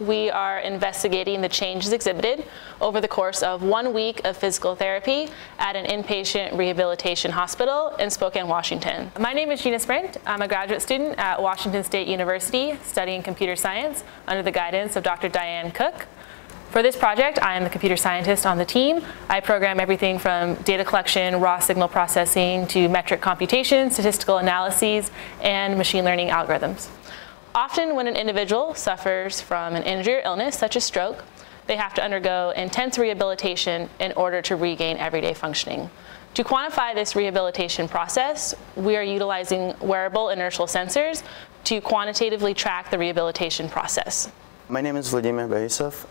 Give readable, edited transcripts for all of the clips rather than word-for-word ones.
We are investigating the changes exhibited over the course of 1 week of physical therapy at an inpatient rehabilitation hospital in Spokane, Washington. My name is Gina Sprint. I'm a graduate student at Washington State University studying computer science under the guidance of Dr. Diane Cook. For this project, I am the computer scientist on the team. I program everything from data collection, raw signal processing, to metric computation, statistical analyses, and machine learning algorithms. Often when an individual suffers from an injury or illness, such as stroke, they have to undergo intense rehabilitation in order to regain everyday functioning. To quantify this rehabilitation process, we are utilizing wearable inertial sensors to quantitatively track the rehabilitation process. My name is Vladimir Borisov.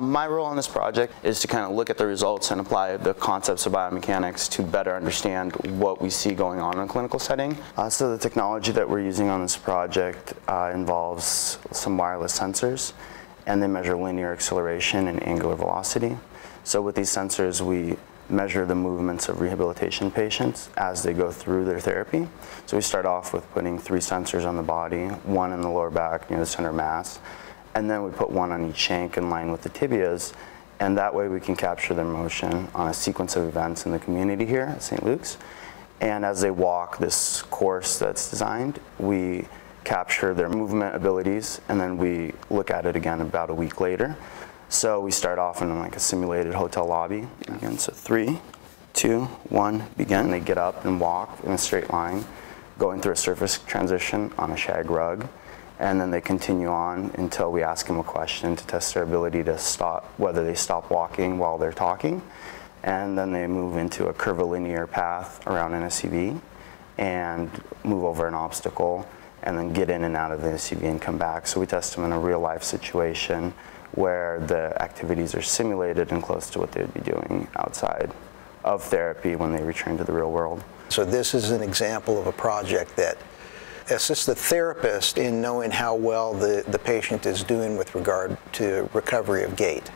My role on this project is to kind of look at the results and apply the concepts of biomechanics to better understand what we see going on in a clinical setting. So the technology that we're using on this project involves some wireless sensors, and they measure linear acceleration and angular velocity. So with these sensors, we measure the movements of rehabilitation patients as they go through their therapy. So we start off with putting 3 sensors on the body, 1 in the lower back near the center of mass, and then we put 1 on each shank in line with the tibias, and that way we can capture their motion on a sequence of events in the community here at St. Luke's. And as they walk this course that's designed, we capture their movement abilities, and then we look at it again about a week later. So we start off in like a simulated hotel lobby. Again, so 3, 2, 1, begin. They get up and walk in a straight line, going through a surface transition on a shag rug. And then they continue on until we ask them a question to test their ability to stop, whether they stop walking while they're talking. And then they move into a curvilinear path around an SUV and move over an obstacle and then get in and out of the SUV and come back. So we test them in a real life situation where the activities are simulated and close to what they would be doing outside of therapy when they return to the real world. So this is an example of a project that assists the therapist in knowing how well the patient is doing with regard to recovery of gait.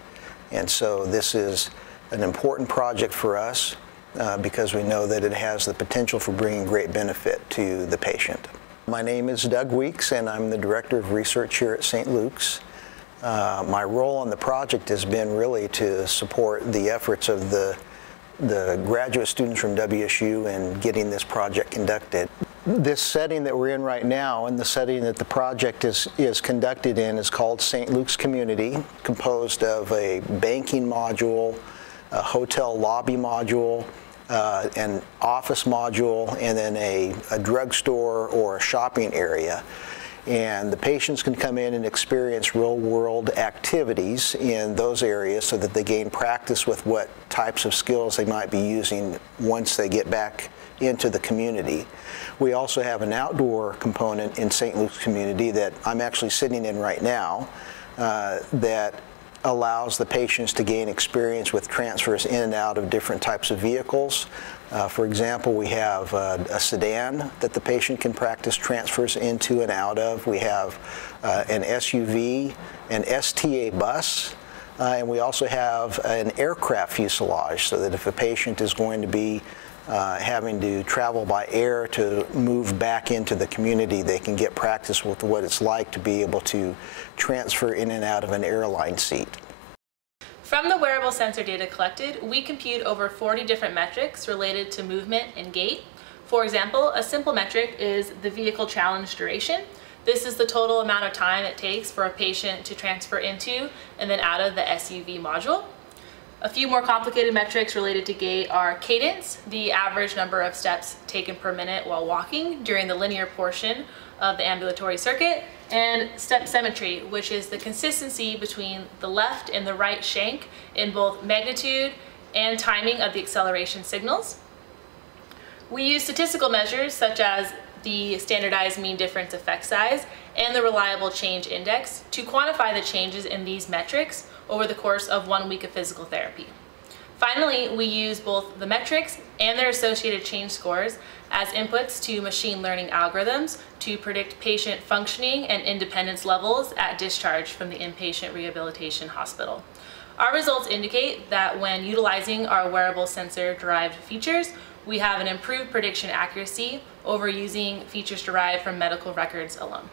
And so this is an important project for us because we know that it has the potential for bringing great benefit to the patient. My name is Doug Weeks, and I'm the Director of Research here at St. Luke's. My role on the project has been really to support the efforts of the graduate students from WSU in getting this project conducted. This setting that we're in right now and the setting that the project is conducted in is called St. Luke's Community, composed of a banking module, a hotel lobby module, an office module, and then a drugstore or a shopping area. And the patients can come in and experience real-world activities in those areas so that they gain practice with what types of skills they might be using once they get back into the community. We also have an outdoor component in St. Luke's Community that I'm actually sitting in right now that allows the patients to gain experience with transfers in and out of different types of vehicles. For example, we have a sedan that the patient can practice transfers into and out of. We have an SUV, an STA bus, and we also have an aircraft fuselage, so that if a patient is going to be having to travel by air to move back into the community, they can get practice with what it's like to be able to transfer in and out of an airline seat. From the wearable sensor data collected, we compute over 40 different metrics related to movement and gait. For example, a simple metric is the vehicle challenge duration. This is the total amount of time it takes for a patient to transfer into and then out of the SUV module. A few more complicated metrics related to gait are cadence, the average number of steps taken per minute while walking during the linear portion of the ambulatory circuit, and step symmetry, which is the consistency between the left and the right shank in both magnitude and timing of the acceleration signals. We use statistical measures such as the standardized mean difference effect size and the reliable change index to quantify the changes in these metrics over the course of 1 week of physical therapy. Finally, we use both the metrics and their associated change scores as inputs to machine learning algorithms to predict patient functioning and independence levels at discharge from the inpatient rehabilitation hospital. Our results indicate that when utilizing our wearable sensor-derived features, we have an improved prediction accuracy over using features derived from medical records alone.